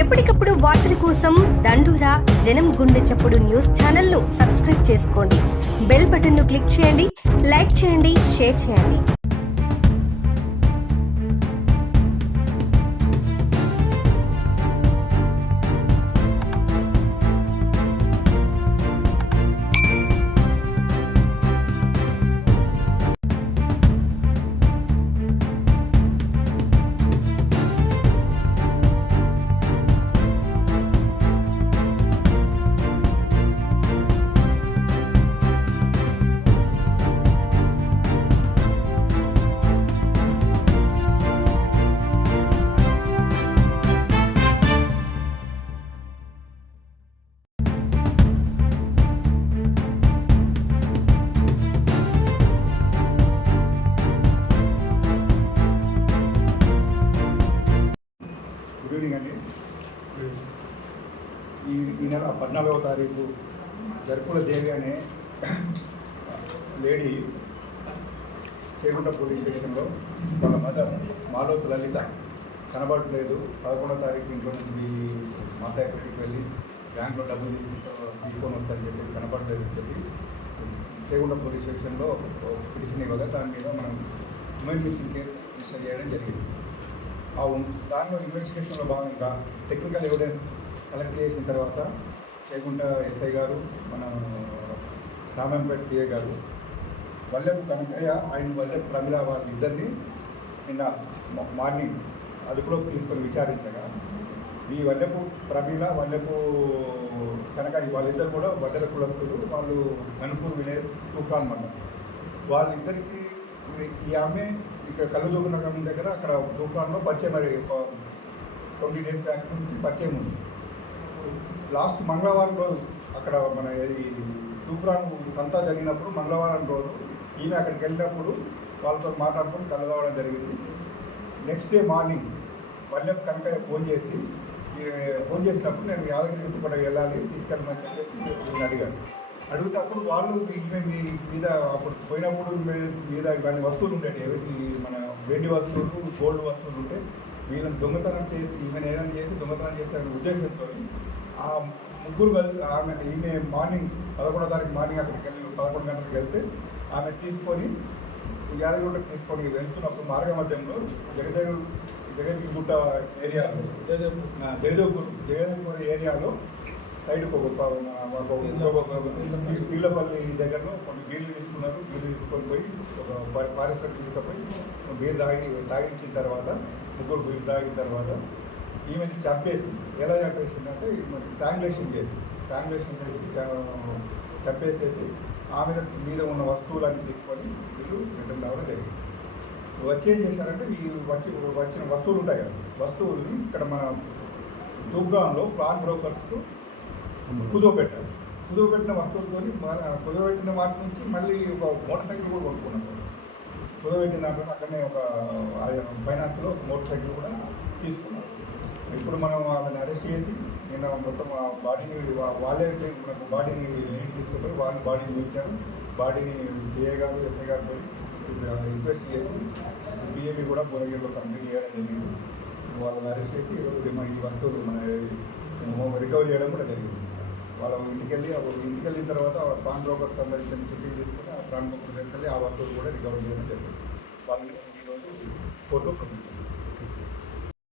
ఎప్పటికప్పుడు వార్తల కోసం దండూరా జనం గుండె చప్పుడు న్యూస్ ఛానల్ ను సబ్స్క్రైబ్ చేసుకోండి. బెల్ బటన్ ను క్లిక్ చేయండి, లైక్ చేయండి, షేర్ చేయండి. గుడ్ ఈవినింగ్ అండి. ఈ నెల 14వ తారీఖు జర్పుల దేవి అనే లేడీ చేగుంట పోలీస్ స్టేషన్లో వాళ్ళ మదర్ మాలోతు లలిత కనబడట్లేదు, 11వ తారీఖు ఇంట్లో నుంచి మాతా ఎక్కడికి వెళ్ళి బ్యాంక్లో డబ్బులు తీసుకొని వస్తారని చెప్పి కనబడలేదు అని చెప్పి చేగుంట పోలీస్ స్టేషన్లో పిటిషన్ ఇవ్వగా దాని మీద మనం ఉమెన్ మిస్సింగ్ కేసు రిజిస్టర్ చేయడం జరిగింది. దానిలో ఇన్వెస్టిగేషన్లో భాగంగా టెక్నికల్ ఎవిడెన్స్ కలెక్ట్ చేసిన తర్వాత చేగుంట ఎస్ఐ గారు, మన రామంపేట సిఐ గారు, వల్లెపు కనకయ్య ఆయన వల్లెపు ప్రమిళ వాళ్ళిద్దరిని నిన్న మార్నింగ్ అదుపులోకి తీసుకొని విచారించగా ఈ వల్లెపు ప్రమిళ, వల్లెపు కనకయ్య వాళ్ళిద్దరు కూడా వడ్డెల కులస్తులు. వాళ్ళు గణపూర్ విలేజ్ తూఫాన్ మండలం. వాళ్ళిద్దరికీ ఈ ఆమె ఇక్కడ కళ్ళుదూకు నగరం దగ్గర అక్కడ తూఫాన్లో పరిచయం, మరి 20 డేస్ బ్యాక్ నుంచి పరిచయం ఉంది. లాస్ట్ మంగళవారం రోజు అక్కడ మన ఈ తూఫాన్ సంతా జరిగినప్పుడు మంగళవారం రోజు ఈమె అక్కడికి వెళ్ళినప్పుడు వాళ్ళతో మాట్లాడుకొని కలవడం జరిగింది. Next day morning Vallepu Kanakayya phone చేసినప్పుడు నేను యాదగిరి కూడా వెళ్ళాలి, తీసుకెళ్ళమని చెప్పేసి నేను అడిగాను. అడిగితే అప్పుడు వాళ్ళు ఈమె మీద అప్పుడు పోయినప్పుడు మీద ఇవన్నీ వస్తువులు ఉండేవి, మన వెండి వస్తువులు, గోల్డ్ వస్తువులు ఉంటే వీళ్ళని దొంగతనం చేసి ఈమెను ఏదైనా చేసి దొంగతనం చేసే ఉద్దేశంతో ఆ ముగ్గురు ఈమె మార్నింగ్ 11వ తారీఖు మార్నింగ్ అక్కడికి వెళ్ళి 11 గంటలకు వెళ్తే ఆమె తీసుకొని యాదగిరిగుట్టకు తీసుకొని వెళ్తున్నప్పుడు మార్గ మధ్యంలో జగదేగుట్ట ఏరియాలో జగదేవ్పూర్ ఏరియాలో సైడ్కి నీళ్ళపల్లి దగ్గరలో కొన్ని బీర్లు తీసుకున్నారు. బీర్లు తీసుకొని పోయి ఒక ఫారెస్టర్ తీసుకుపోయి బీర్ తాగించిన తర్వాత ముగ్గురు బీర్ తాగిన తర్వాత ఈమెని చంపేసి, ఎలా చంపేసిందంటే మరి స్ట్రాంగులేషన్ చేసి చంపేసేసి ఆమె మీద ఉన్న వస్తువులన్నీ తీసుకొని వీళ్ళు రిటర్న్ రావడం జరిగింది. ఏం చేశారంటే వచ్చిన వస్తువులు ఉంటాయి కదా, వస్తువుల్ని ఇక్కడ మన తూఫాన్లో ప్లాన్ బ్రోకర్స్కు కుదువపెట్టిన వస్తువులతో కుదువపెట్టిన వాటి నుంచి మళ్ళీ ఒక మోటార్ సైకిల్ కూడా కొనుక్కున్నాం. కుదువపెట్టిన దాంట్లో అక్కడనే ఒక ఫైనాన్స్లో ఒక మోటార్ సైకిల్ కూడా తీసుకున్నాం. ఇప్పుడు మనం వాళ్ళని అరెస్ట్ చేసి నిన్న మొత్తం ఆ బాడీని వాళ్ళే మనకు బాడీని నీటి తీసుకుపోయి వాళ్ళు బాడీని చూపించారు. బాడీని సిఐ గారు, ఎస్ఐ గారు పోయి ఇన్వెస్ట్ చేసి బిఏబీ కూడా భువనగిరిలో కంప్లీట్ చేయడం జరిగింది. వాళ్ళని అరెస్ట్ చేసి ఈరోజు ఈ వస్తువులు మన రికవరీ చేయడం కూడా జరిగింది. వాళ్ళ ఇంటికి వెళ్ళిన తర్వాత పాన్ బ్రోకర్ సంబంధించిన చిట్టి తీసుకుని ఆ పాన్ బ్రోకర్ దగ్గరికి వెళ్ళి ఆ వస్తువులు కూడా రికవరీ చేయడం జరిగింది. వాళ్ళని ఈరోజు కోర్టులో పంపించారు.